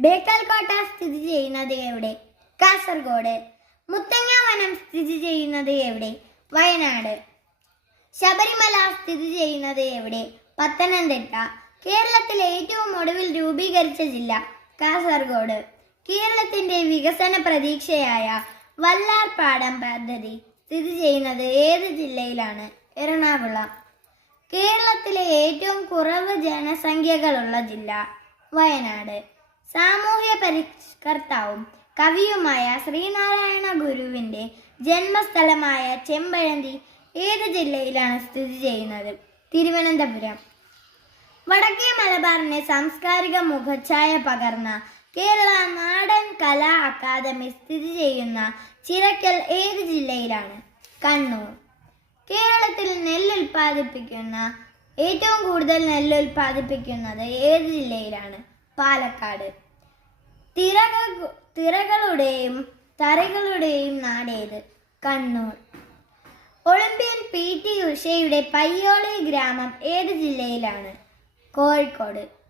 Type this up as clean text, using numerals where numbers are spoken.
ബേക്കൽ കോട്ട സ്ഥിതി ചെയ്യുന്നത് എവിടെ? കാസർഗോഡ്. മുത്തങ്ങ വനം സ്ഥിതി ചെയ്യുന്നത് എവിടെ? വയനാട്. ശബരിമല സ്ഥിതി ചെയ്യുന്നത് എവിടെ? പത്തനംതിട്ട. കേരളത്തിലെ ഏറ്റവും ഒടുവിൽ രൂപീകരിച്ച ജില്ല? കാസർഗോഡ്. കേരളത്തിന്റെ വികസന പ്രതീക്ഷയായ വല്ലാർപാടം പദ്ധതി സ്ഥിതി ചെയ്യുന്നത് ഏത് ജില്ലയിലാണ്? എറണാകുളം. കേരളത്തിലെ ഏറ്റവും കുറവ് ജനസംഖ്യകളുള്ള ജില്ല? വയനാട്. സാമൂഹ്യ പരിഷ്കർത്താവും കവിയുമായ ശ്രീനാരായണ ഗുരുവിന്റെ ജന്മസ്ഥലമായ ചെമ്പഴന്തി ഏത് ജില്ലയിലാണ് സ്ഥിതി ചെയ്യുന്നത്? തിരുവനന്തപുരം. വടക്കേ മലബാറിന്റെ സാംസ്കാരിക മുഖച്ഛായ പകർന്ന കേരള നാടൻ കലാ അക്കാദമി സ്ഥിതി ചെയ്യുന്ന ചിറക്കൽ ഏത് ജില്ലയിലാണ്? കണ്ണൂർ. കേരളത്തിൽ ഏറ്റവും കൂടുതൽ നെല്ല് ഉൽപ്പാദിപ്പിക്കുന്നത് ഏത് ജില്ലയിലാണ്? പാലക്കാട്. തിറകളുടെയും തറികളുടെയും നാടേത്? കണ്ണൂർ. ഒളിമ്പ്യൻ PT ഉഷയുടെ പയ്യോളി ഗ്രാമം ഏത് ജില്ലയിലാണ്? കോഴിക്കോട്.